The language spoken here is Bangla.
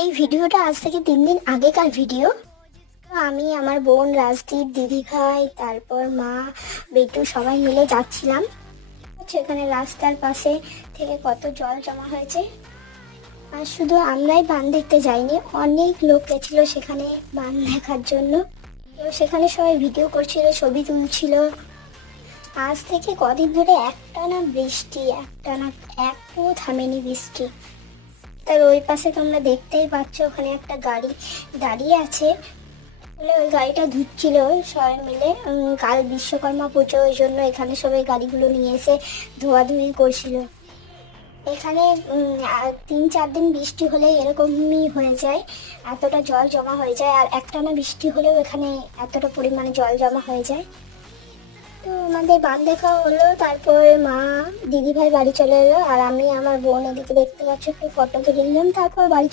এই ভিডিওটা আজ থেকে 3 দিন আগেকার ভিডিও। তো আমি, আমার বোন, রাজদীপ, দিদি ভাই, তারপর মা, বেটু সবাই মিলে যাচ্ছিলাম। সেখানে রাস্তার পাশে থেকে কত জল জমা হয়েছে। আর শুধু আমরাই বান দেখতে যাইনি, অনেক লোক গেছিল সেখানে বান দেখার জন্য। তো সেখানে সবাই ভিডিও করছিল, ছবি তুলছিল। আজ থেকে কদিন ধরে একটানা বৃষ্টি, একটানা একটু থামেনি বৃষ্টি। তার ওই পাশে তোমরা দেখতেই পাচ্ছ, ওখানে একটা গাড়ি দাঁড়িয়ে আছে। বলে ওই গাড়িটা ধুচ্ছিল সবাই মিলে। কাল বিশ্বকর্মা পুজো, ওই জন্য এখানে সবাই গাড়িগুলো নিয়ে এসে ধোয়াধুয়ি করছিল। এখানে 3-4 দিন বৃষ্টি হলে এরকমই হয়ে যায়, এতটা জল জমা হয়ে যায়। আর একটানা বৃষ্টি হলেও এখানে এতটা পরিমাণে জল জমা হয়ে যায়। তো আমাদের বান দেখা হলো, তারপর মা, দিদি ভাই বাড়ি চলে এলো, আর আমি আমার বোন এদিকে দেখতে পাচ্ছ একটু ফটো তুলে নিলাম, তারপর বাড়ি